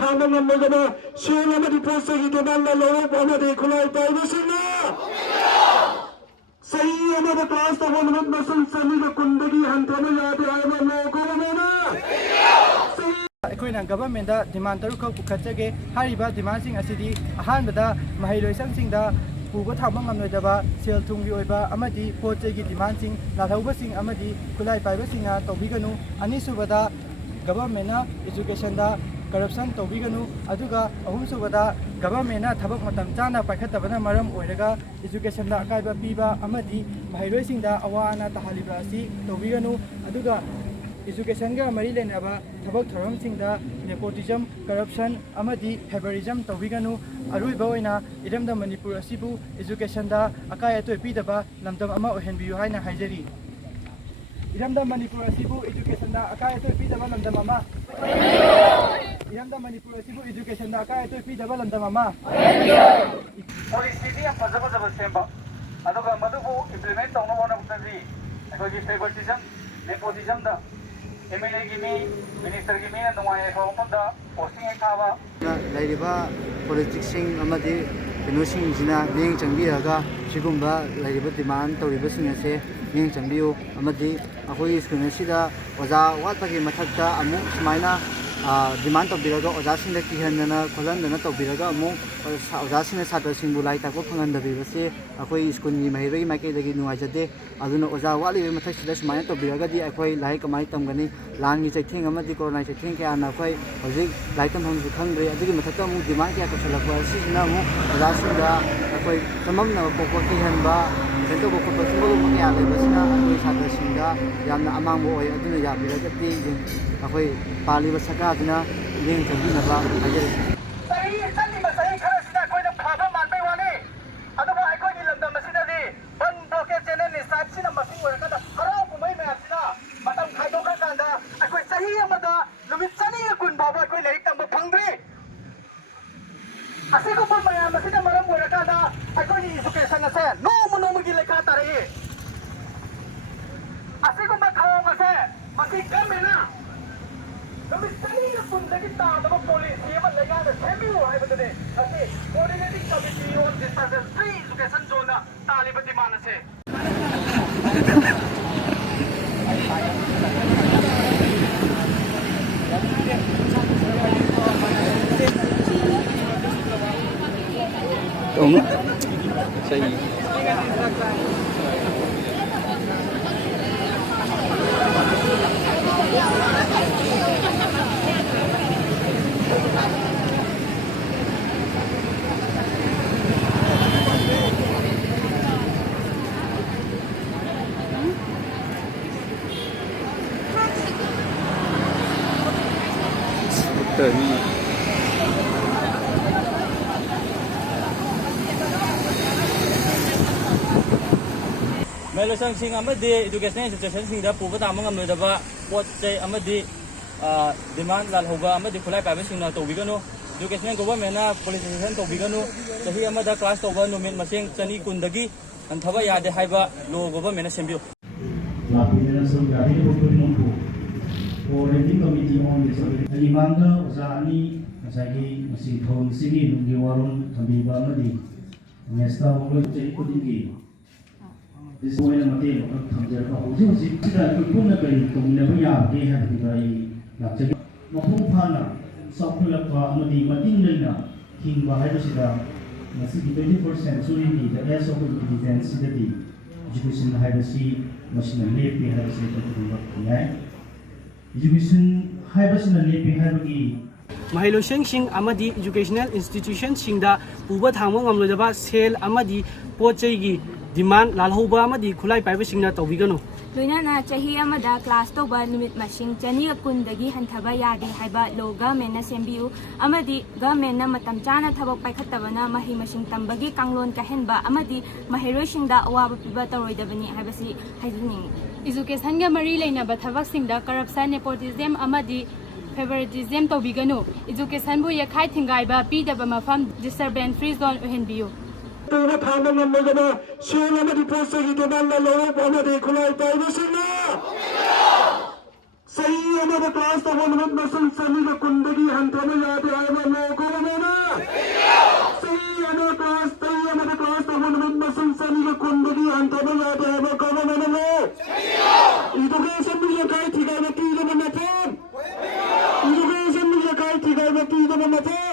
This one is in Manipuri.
ꯊꯥꯡꯕ ꯉꯝꯂꯒꯅ ꯁꯦꯜ ꯑꯃꯗꯤ ꯄꯣꯠ ꯆꯩꯒꯤ ꯗꯤꯃꯥꯟꯗ ꯂꯧꯔꯛꯄ ꯑꯃꯗꯤ ꯈꯨꯠꯂꯥꯏ ꯄꯥꯏꯕꯁꯤꯡꯅ ꯆꯍꯤ ꯑꯃꯗ ꯀ꯭ꯂꯥꯁ ꯇꯧꯕ ꯅꯨꯃꯤꯠ ꯃꯁꯤꯡ 220ꯗꯒꯤ ꯍꯟꯊꯕ ꯌꯥꯗꯦ ꯍꯥꯏꯕ ꯂꯣ ꯒꯣꯚꯔꯟꯃꯦꯟꯠꯅ ꯑꯩꯈꯣꯏꯅ ꯒꯚꯔꯟꯃꯦꯟꯠꯗ ꯗꯤꯃꯥꯟ 3 ꯈꯛ ꯄꯨꯈꯠꯆꯒꯦ ꯍꯥꯏꯔꯤꯕ ꯗꯤꯃꯥꯟꯁꯤꯡ ꯑꯁꯤꯗꯤ ꯑꯍꯥꯟꯕꯗ ꯃꯍꯩꯂꯣꯏꯁꯪꯁꯤꯡꯗ ꯄꯨꯕ ꯊꯥꯡꯕ ꯉꯝꯂꯣꯏꯗꯕ ꯁꯦꯜ ꯊꯨꯝꯒꯤ ꯑꯣꯏꯕ ꯑꯃꯗꯤ ꯄꯣꯠ ꯆꯩꯒꯤ ꯗꯤꯃꯥꯟꯁꯤꯡ ꯂꯥꯜꯍꯧꯕꯁꯤꯡ ꯑꯃꯗꯤ ꯈꯨꯠꯂꯥꯏ ꯄꯥꯏꯕꯁꯤꯡꯅ ꯇꯧꯕꯤꯒꯅꯨ ꯑꯅꯤꯁꯨꯕꯗ ꯒꯚꯔꯟꯃꯦꯟꯠꯅ ꯏꯖꯨꯀꯦꯁꯟꯗ करप्शन तौबीगनु अदुगा अहुमसुबदा गवर्नमेंट थबक मतम चाना पाखतबना मरम ओइरगा एजुकेशन दा अकाइबा पीबा अमदी महिलोइसिंगदा अवाना तहालिबा असि तौबीगनु अदुगा एजुकेशन का मरी लेनाबा थबक थरमसिंगदा नेपोटिज्म करप्शन अमदी फेवरिज्म तौबीगनु अरुइबा ओइना इरमदा मणिपुर असिबु एजुकेशन दा अकाय अतोय पीदबा लमदम अमा ओहेनबियु हाइना हाइजरी इरमदा मणिपुर असिबु एजुकेशन दा अकाय अतोय पीदबा लमदम अमा इरमदा मणिपुर असिबु एजुकेशन दा अकाय अतोय पीदबा लमदम अमा पॉलिसी दी फजब सेंबा अदुगा मदुबु इंप्लीमेंट तौनो होनबुतदि अखोगी फेवरिटिज्म नेपोटिज्म दा एमएलए की मी मिनिस्टर की मी नुवाय खौमदा पोस्टिंग थाबा लाइरिबा पॉलिटिक्सिंग अमदि कनोसिंगसिना मियें चंबिरगा सिगुंबा लाइरिबा डिमांड तौरिबसिंग असे मियें चंबियु अमदि अखोई स्कूल असिदा ओजा वाटपगी मथक्ता अमु सुमाइना डिमांड तौबिरगा ओजासिंग किहनना खोलनना तौबिरगा अमु ओजासिंग छात्रसिंबु लाई ताको फंगनदबिबसे अखोई स्कूल की महिरोई माइकेदगी नुवाइजदे अदुना ओजा वालिबे मथक्सिदा सुमाइना तौबिरगादि अखोई लाई कमाई तमगनी लांगी चैथिंग अमदि कोरोना चैथिंग कयाना अखोई हजिक लाई तमहंगु खंग्रे अदुगी मथक्ता अमु डिमांड कया कसलकवा सिजना अमु ओजासिंगा अखोई तममना पोको किहनबा सेंटर को पसंद कया लेबसिना अखोई छात्रसिंगा यामना अमांगबो ओय अदुना याबिरगति अखोई पालिबा सरकारना मियें चंबिनबा हाइजरी सही महिलोइसंग अमदि एजुकेशनल इंस्टीट्यूशन सिंगदा पुबा तामा ngamlodaba pot chai amadi demand lalhoba amadi khulai paiba singna tobiganu educational government na politician tobiganu chahi amada class toba numit masing chani kundagi anthaba yade haiba lo government na sembiu lapina som gari ko mumpu coordinating committee on disability alimanga ozani masagi masi thon singi nungi warun thambiba amadi nesta wolo chai kudingi this way na mate thamjar ka hoji hoji sida ikuna kai tumna ba ya ge ha dibai lakcha mafung phana sophulakwa amadi mading leina hingba hai sida masi 21st century ni the age of intelligence sida di education hai si masina lepi hai si ta tudba yai education hai basina lepi hai bagi महिलोइसंग अमदी एजुकेशनल इंस्टीट्यूशन सिंगदा पुबा थांबा ngamlodaba सेल अमदी पोचैगी डिमांड लालहौबा अमदी खुलाई पाइबा सिंगना तौबिगनु लोइनाना चाही अमदा क्लास तौबा निमित मसिंग चनी कुंदगी हंथबा यादे हाइबा लो गवर्नमेंट ना सेंबियु अमदी गवर्नमेंट ना मतम चाना थबक पाइखतबना महि मसिंग तंबगी कांगलोन कहनबा अमदी महिरोइसिंगदा अवाबा पिबा तरोइदबनी हाइबसी हाइजनिंग एजुकेशन गा मरी लेनाबा थबक सिंगदा करप्शन नेपोटिज्म अमदी फेवरिटिज्म तौबिगनु एजुकेशन बु यखाइ थिंगाइबा पीदबा मफम डिस्टर्बेंस फ्री जोन ओहेनबियु पुबा थांबा ngамlagana सेल अमदि पोत चैगि डिमांड लौरक्पा अमदि खुलाइ पाइबसिंना सही अमर क्लास तब अनुमत मसल सनी का कुंडगी हंथने याद आए वो लोगों में ना सही अमर क्लास तब अनुमत मसल सनी का कुंडगी हंथने याद आए वो कौन में ना एजुकेशन में ये काय ठीक है वो की जब मत एजुकेशन में ये काय ठीक है वो की जब मत